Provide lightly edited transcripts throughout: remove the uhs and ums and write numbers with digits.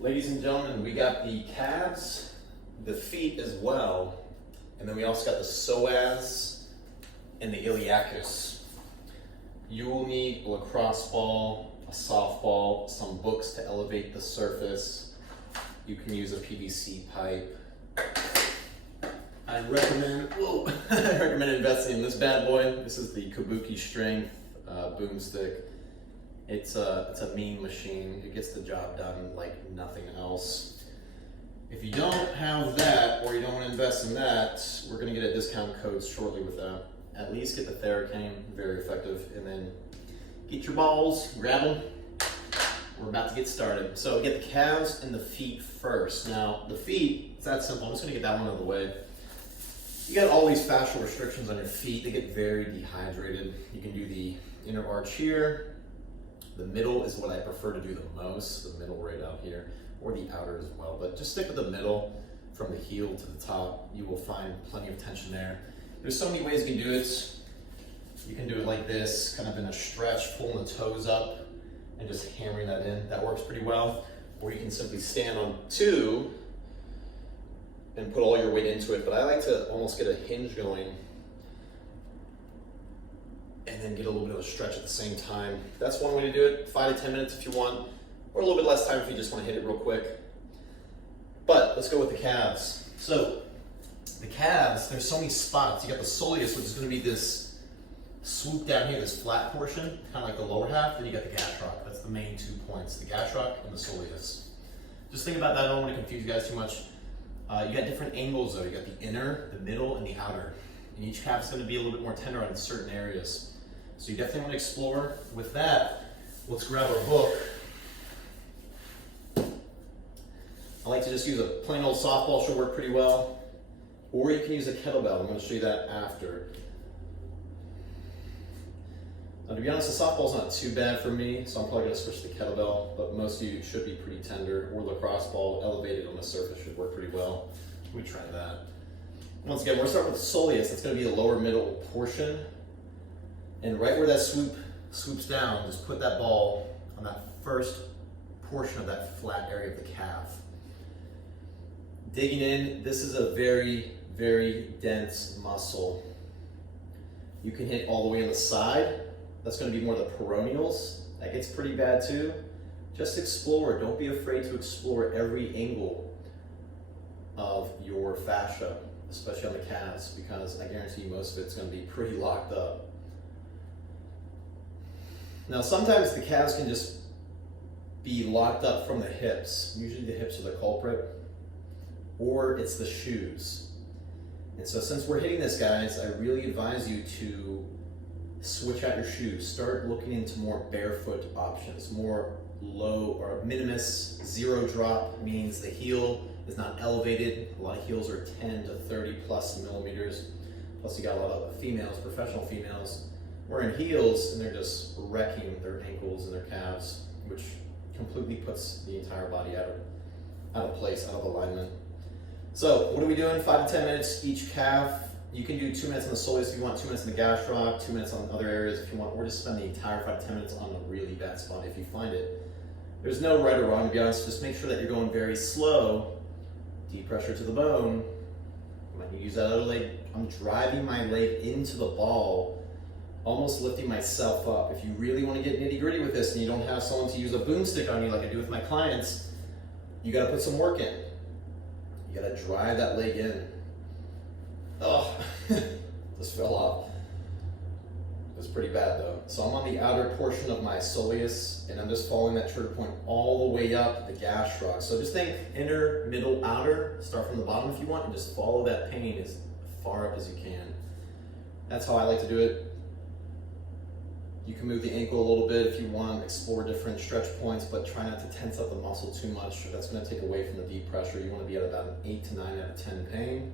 Ladies and gentlemen, we got the calves, the feet as well, and then we also got the psoas and the iliacus. You will need a lacrosse ball, a softball, some books to elevate the surface. You can use a PVC pipe. I recommend investing in this bad boy. This is the Kabuki strength boomstick. It's a mean machine. It gets the job done like nothing else. If you don't have that, or you don't want to invest in that, we're going to get a discount code shortly with that. At least get the theracane, very effective, and then get your balls, grab them. We're about to get started. So get the calves and the feet first. Now the feet, it's that simple. I'm just going to get that one out of the way. You got all these fascial restrictions on your feet. They get very dehydrated. You can do the inner arch here. The middle is what I prefer to do the most, the middle right out here, or the outer as well. But just stick with the middle from the heel to the top. You will find plenty of tension there. There's so many ways you can do it. You can do it like this, kind of in a stretch, pulling the toes up and just hammering that in. That works pretty well. Or you can simply stand on two and put all your weight into it. But I like to almost get a hinge going and then get a little bit of a stretch at the same time. That's one way to do it. 5 to 10 minutes if you want, or a little bit less time if you just want to hit it real quick. But let's go with the calves. So the calves, there's so many spots. You got the soleus, which is going to be this swoop down here, this flat portion, kind of like the lower half. Then you got the gastroc. That's the main 2 points, the gastroc and the soleus. Just think about that. I don't want to confuse you guys too much. You got different angles though. You got the inner, the middle, and the outer. And each calf is going to be a little bit more tender on certain areas. So you definitely want to explore. With that, let's grab our book. I like to just use a plain old softball, should work pretty well. Or you can use a kettlebell. I'm going to show you that after. Now, to be honest, the softball's not too bad for me, so I'm probably going to switch to the kettlebell, but most of you should be pretty tender. Or lacrosse ball elevated on the surface should work pretty well. Let me try that. Once again, we're going to start with the soleus. That's going to be the lower middle portion. And right where that swoops down, just put that ball on that first portion of that flat area of the calf. Digging in, this is a very, very dense muscle. You can hit all the way on the side. That's going to be more the peroneals. That gets pretty bad too. Just explore. Don't be afraid to explore every angle of your fascia, especially on the calves, because I guarantee you most of it's going to be pretty locked up. Now, sometimes the calves can just be locked up from the hips. Usually the hips are the culprit, or it's the shoes. And so since we're hitting this, guys, I really advise you to switch out your shoes. Start looking into more barefoot options, more low or minimus. Zero drop means the heel is not elevated. A lot of heels are 10 to 30 plus millimeters. Plus you got a lot of females, professional females, wearing heels, and they're just wrecking their ankles and their calves, which completely puts the entire body out of place, out of alignment. So what are we doing? 5 to 10 minutes each calf. You can do 2 minutes on the soleus if you want, 2 minutes on the gastroc, 2 minutes on other areas if you want, or just spend the entire 5 to 10 minutes on the really bad spot if you find it. There's no right or wrong, to be honest. Just make sure that you're going very slow. Deep pressure to the bone. When you use that other leg, I'm driving my leg into the ball, almost lifting myself up. If you really want to get nitty gritty with this and you don't have someone to use a boomstick on you like I do with my clients, you got to put some work in. You got to drive that leg in. Oh, just fell off. It was pretty bad though. So I'm on the outer portion of my soleus and I'm just following that trigger point all the way up the gastroc. So just think inner, middle, outer. Start from the bottom if you want and just follow that pain as far up as you can. That's how I like to do it. You can move the ankle a little bit if you want, explore different stretch points, but try not to tense up the muscle too much. That's going to take away from the deep pressure. You want to be at about an 8 to 9 out of 10 pain.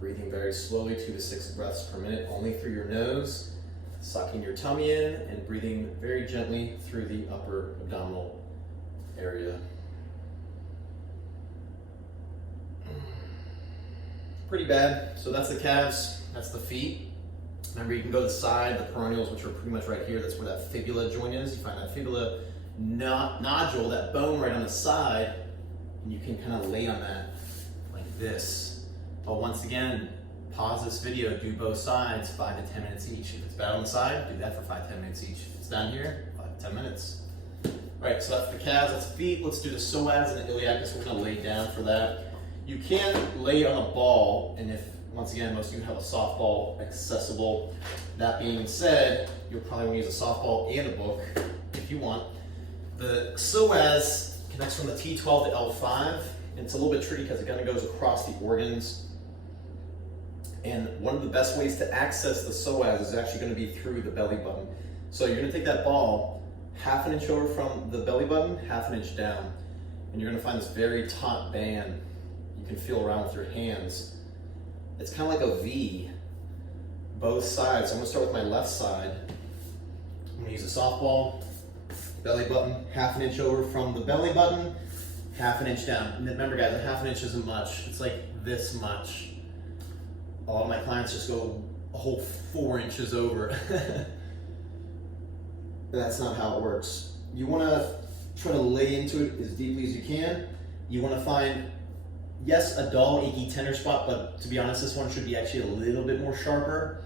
Breathing very slowly, 2 to 6 breaths per minute, only through your nose. Sucking your tummy in and breathing very gently through the upper abdominal area. Pretty bad. So that's the calves, that's the feet. Remember, you can go to the side, the peroneals, which are pretty much right here. That's where that fibula joint is. You find that fibula nodule, that bone right on the side. and you can kind of lay on that like this. But once again, pause this video, do both sides, 5 to 10 minutes each. If it's bad on the side, do that for 5 to 10 minutes each. If it's down here, 5 to 10 minutes. All right, so that's the calves, that's the feet. Let's do the psoas and the iliacus. We're gonna lay down for that. You can lay on a ball, and if, once again, most of you have a softball accessible. That being said, you'll probably want to use a softball and a book if you want. The psoas connects from the T12 to L5, and it's a little bit tricky because it kind of goes across the organs. And one of the best ways to access the psoas is actually going to be through the belly button. So you're going to take that ball 1/2 inch over from the belly button, 1/2 inch down, and you're going to find this very taut band. You can feel around with your hands. It's kind of like a V, both sides. So I'm going to start with my left side. I'm going to use a softball, belly button, 1/2 inch over from the belly button, 1/2 inch down. And remember guys, 1/2 inch isn't much. It's like this much. A lot of my clients just go a whole 4 inches over. That's not how it works. You want to try to lay into it as deeply as you can. You want to find, yes, a dull, achy, tender spot, but to be honest, this one should be actually a little bit more sharper.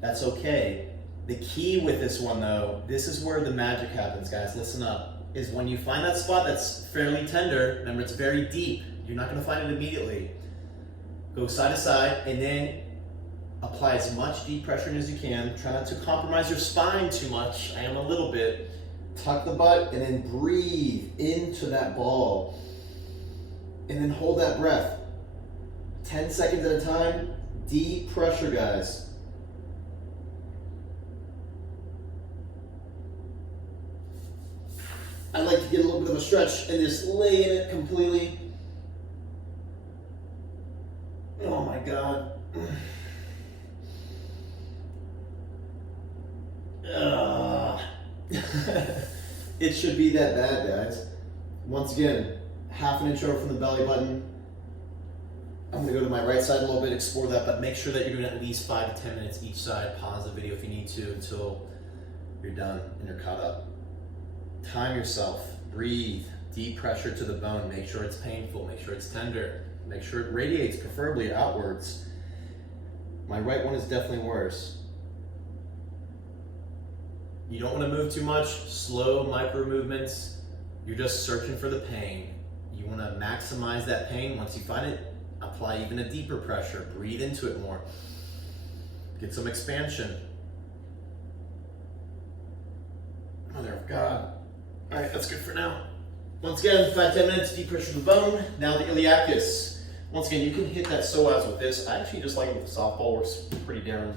That's okay. The key with this one though, this is where the magic happens, guys, listen up, is when you find that spot that's fairly tender, remember it's very deep, you're not going to find it immediately. Go side to side and then apply as much deep pressure as you can. Try not to compromise your spine too much. I am a little bit. Tuck the butt and then breathe into that ball. And then hold that breath. 10 seconds at a time. Deep pressure, guys. I like to get a little bit of a stretch and just lay in it completely. Oh my God. It should be that bad, guys. Once again, 1/2 inch over from the belly button. I'm gonna go to my right side a little bit, explore that, but make sure that you're doing at least 5 to 10 minutes each side. Pause the video if you need to until you're done and you're caught up. Time yourself, breathe, deep pressure to the bone. Make sure it's painful, make sure it's tender. Make sure it radiates, preferably outwards. My right one is definitely worse. You don't want to move too much, slow micro movements. You're just searching for the pain. You want to maximize that pain. Once you find it, apply even a deeper pressure. Breathe into it more. Get some expansion. Mother of God. All right, that's good for now. Once again, 5 to 10 minutes, deep pressure to the bone. Now the iliacus. Once again, you can hit that psoas with this. I actually just like it with the softball. Works pretty darn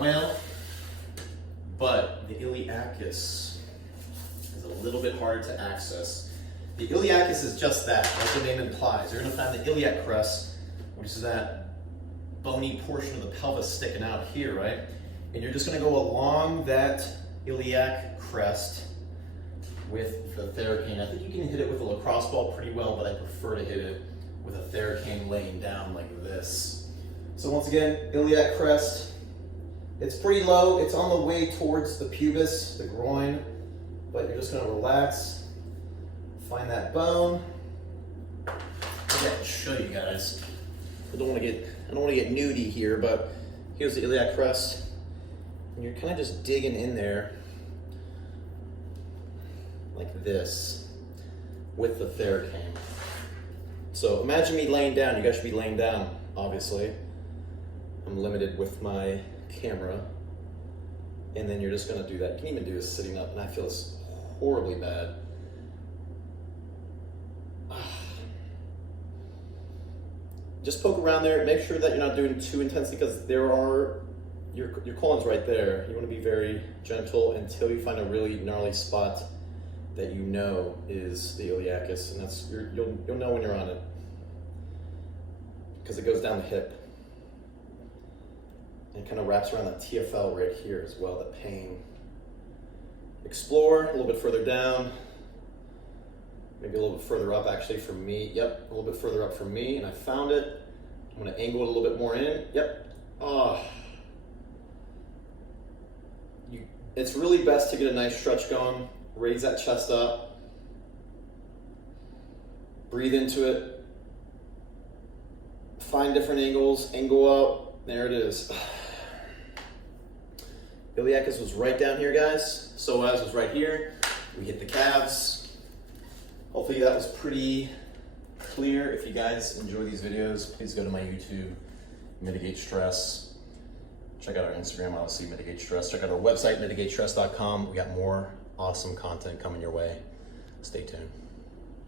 well. But the iliacus is a little bit harder to access. The iliacus is just that, like the name implies. You're going to find the iliac crest, which is that bony portion of the pelvis sticking out here, right? And you're just going to go along that iliac crest with the theracane. I think you can hit it with a lacrosse ball pretty well, but I prefer to hit it with a theracane laying down like this. So once again, iliac crest. It's pretty low. It's on the way towards the pubis, the groin, but you're just going to relax. Find that bone. I can show you guys. I don't want to get nudie here, but here's the iliac crest. And you're kind of just digging in there like this with the theracane. So imagine me laying down. You guys should be laying down, obviously. I'm limited with my camera. And then you're just going to do that. You can even do this sitting up, and I feel this horribly bad. Just poke around there. Make sure that you're not doing too intensely, because your colon's right there. You want to be very gentle until you find a really gnarly spot that you know is the iliacus, and that's you'll know when you're on it, because it goes down the hip and kind of wraps around that TFL right here as well, that pain. Explore a little bit further down, maybe a little bit further up actually for me. Yep, a little bit further up for me, and I found it. I'm going to angle it a little bit more in. Yep. It's really best to get a nice stretch going. Raise that chest up. Breathe into it. Find different angles, angle out. There it is. Iliacus was right down here, guys. Psoas was right here. We hit the calves. Hopefully that was pretty clear. If you guys enjoy these videos, please go to my YouTube, Mitigate Stress. Check out our Instagram, obviously, Mitigate Stress. Check out our website, mitigatestress.com. We got more awesome content coming your way. Stay tuned.